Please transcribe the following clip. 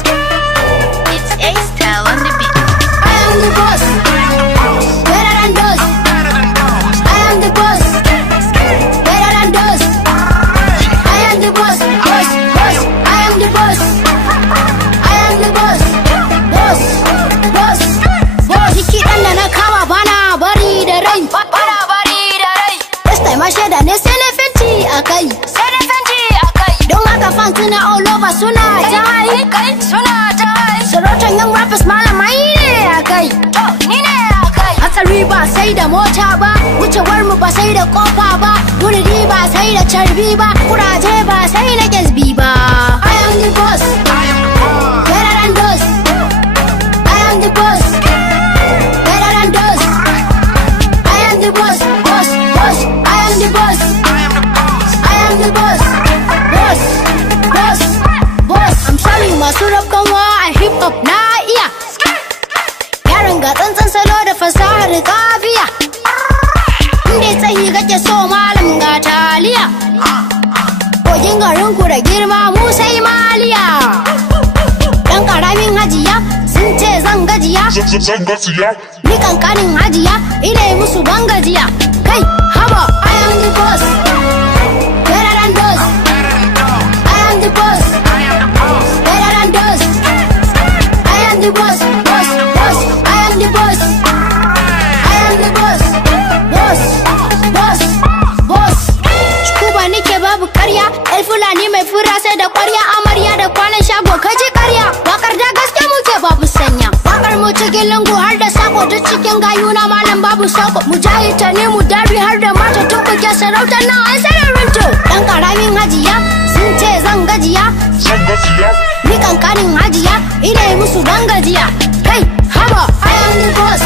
It's A-Style on the beat. I am the boss, better than those. I am the boss, better than those. I am the boss, boss, boss. I am the boss, I am the boss, boss, boss, boss. Jiki ɗan da na kama bana bari da rai, bana bari da rai. This time I shaida ne sai na fenti a kai, sai na fenti a kai. Don haka fans suna all over suna jai, kai suna jai. Sarautan young rappers malamai ne a kai, to ni ne a kai. Hatsari ba sai da mota ba, wucewar mu ba sai da kofa ba, wuridi ba sai da carbi ba, kuraje ba sai da gesbi ba. I am the boss, better than those. I am the boss, better than those. I am the boss, boss, boss. I am the boss, I am the boss, boss, boss, boss. I'm sorry masu rabkanwa a hip hop na iya. Yaran ga tsantsan salo da fasahar kafiya. Inda tsayi kake so malam ga taliya. Kogin garinku da girma mu sai maliya. Dan karamin hajiya sun ce zan gajiya. Ni kankanin hajiya ina yi musu ban gajiya. Kai haba I am the boss, better than those. I am the boss, better than those. I am the boss, boss, boss. I am the boss, I am the boss, boss, boss, boss. Kuba nike babu karya, el fulani mai fura sai da kwarya, amarya da kwanan shago kaji karya. Wakar da gaske muke babu sanya, wakar mu cikin lungu har da sako, duk cikin gayuna malam babu sako. Mujahita ne mu darbi har da mata tumbuke sarautar nan an sararin to. Dan karamin hajiya sun ce zan gajiya, ni kankanin hajiya ina yi musu ban gajiya. Kai haba I am the boss,